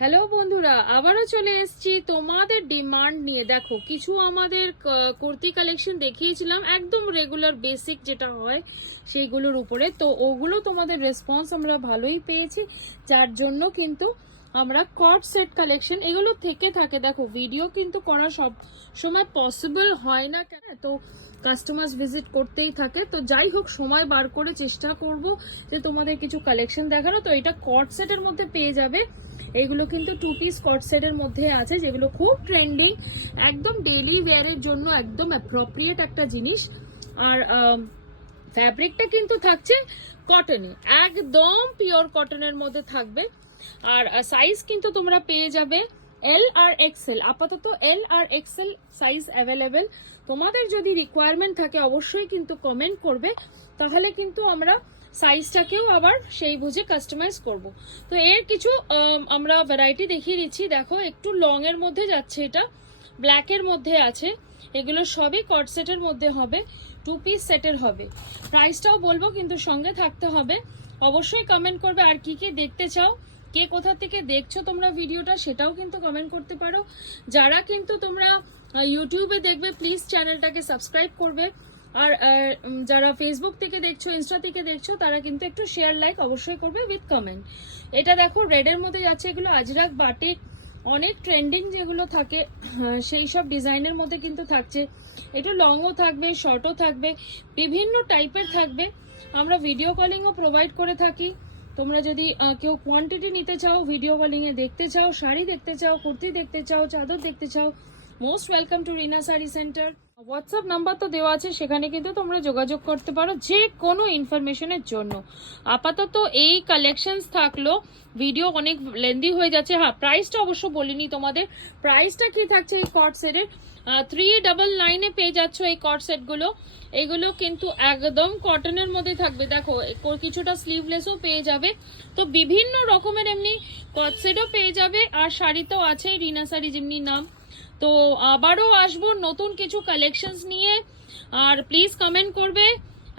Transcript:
Hello বন্ধুরা, আবারও চলে এসেছি তোমাদের ডিমান্ড নিয়ে। দেখো, কিছু আমাদের কুর্তি কালেকশন দেখিয়েছিলাম একদম রেগুলার বেসিক যেটা হয় সেইগুলোর উপরে। তো ওগুলো তোমাদের রেসপন্স আমরা ভালোই পেয়েছি, যার জন্য কিন্তু আমরা কট সেট কালেকশন এগুলো থেকে থাকে। দেখো, ভিডিও কিন্তু করা সব সময় পসিবল হয় না, কেন তো কাস্টমার্স ভিজিট করতেই থাকে। তো যাই হোক, সময় বার করে চেষ্টা করব যে তোমাদের কিছু কালেকশন দেখানো। তো এটা কট সেটের মধ্যে পেয়ে যাবে। এগুলো কিন্তু 2 পিস কট সেটের মধ্যে আছে, যেগুলো খুব ট্রেন্ডিং, একদম ডেইলি ওয়্যারের জন্য একদম অ্যাপ্রোপ্রিয়েট একটা জিনিস। আর ফ্যাব্রিকটা কিন্তু থাকছে কটনে, একদম পিওর কটনের মধ্যে থাকবে। আর সাইজ কিন্তু তোমরা পেয়ে যাবে এল আর এক্সেল। আপাতত এল আর এক্সেল সাইজ অ্যাভেলেবেল। তোমাদের যদি রিকোয়ারমেন্ট থাকে অবশ্যই কিন্তু কমেন্ট করবে, তাহলে কিন্তু আমরা সাইজটাকেও আবার সেই বুঝে কাস্টমাইজ করব। তো এর কিছু আমরা ভ্যারাইটি দেখিয়ে দিচ্ছি। দেখো, একটু লং এর মধ্যে যাচ্ছে, এটা ব্ল্যাক এর মধ্যে আছে। এগুলো সবই কট সেটের মধ্যে হবে, 2 পিস সেটের হবে। প্রাইসটাও বলবো, কিন্তু সঙ্গে থাকতে হবে। অবশ্যই কমেন্ট করবে আর কি কি দেখতে চাও, কে কোথা থেকে দেখছো তোমরা ভিডিওটা, সেটাও কিন্তু কমেন্ট করতে পারো। যারা কিন্তু তোমরা ইউটিউবে দেখবে, প্লিজ চ্যানেলটাকে সাবস্ক্রাইব করবে। আর যারা ফেসবুক থেকে দেখছো, ইনস্টা থেকে দেখছো, তারা কিন্তু একটু শেয়ার লাইক অবশ্যই করবে উইথ কমেন্ট। এটা দেখো, রেডের মধ্যে যাচ্ছে। এগুলো আজরাক বাটিক, অনেক ট্রেন্ডিং যেগুলো থাকে সেই সব ডিজাইনের মধ্যে কিন্তু থাকছে। এটা লংও থাকবে, শর্টও থাকবে, বিভিন্ন টাইপের থাকবে। আমরা ভিডিও কলিংও প্রোভাইড করে থাকি। তোমরা যদি কেউ কোয়ান্টিটি নিতে চাও, ভিডিও কলিং এ দেখতে চাও, শাড়ি দেখতে চাও, কুর্তি দেখতে চাও, চাদর দেখতে চাও, most welcome to Rina sari centre. WhatsApp number তো দেওয়া আছে, সেখানে কিন্তু তোমরা যোগাযোগ করতে পারো যে কোনো ইনফরমেশনের জন্য। আপাতত এই কালেকশনস থাকলো, ভিডিও অনেক লেন্দি হয়ে যাচ্ছে। হ্যাঁ, প্রাইসটা অবশ্য বলিনি তোমাদের। প্রাইসটা কি থাকছে এই কট সেটের? 399 পেয়ে যাচ্ছ এই কট সেটগুলো। এগুলো কিন্তু একদম কটনের মধ্যে থাকবে। দেখো, কিছুটা স্লিভলেসও পেয়ে যাবে। তো বিভিন্ন রকমের এমনি কট সেটও পেয়ে যাবে, আর শাড়ি তো আছে, রিনা শাড়ি যেমনি নাম। তো আবারও আসবো নতুন কিছু কালেকশনস নিয়ে, আর প্লিজ কমেন্ট করবে।